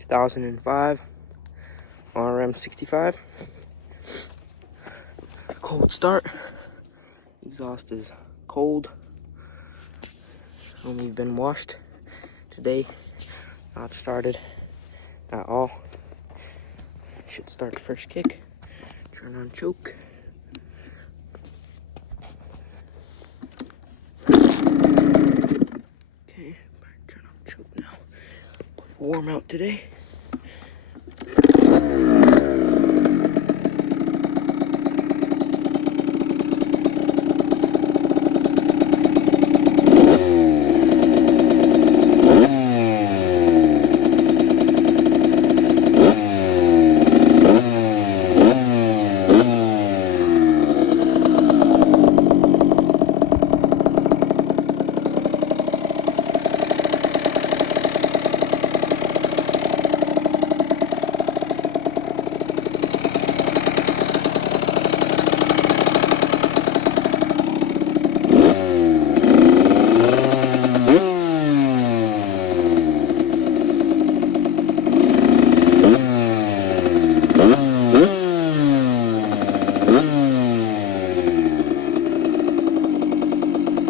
2005 RM65. Cold start. Exhaust is cold. Only been washed today. Not started at all. Should start first kick. Turn on choke. Okay, turn on choke now. Warm out today.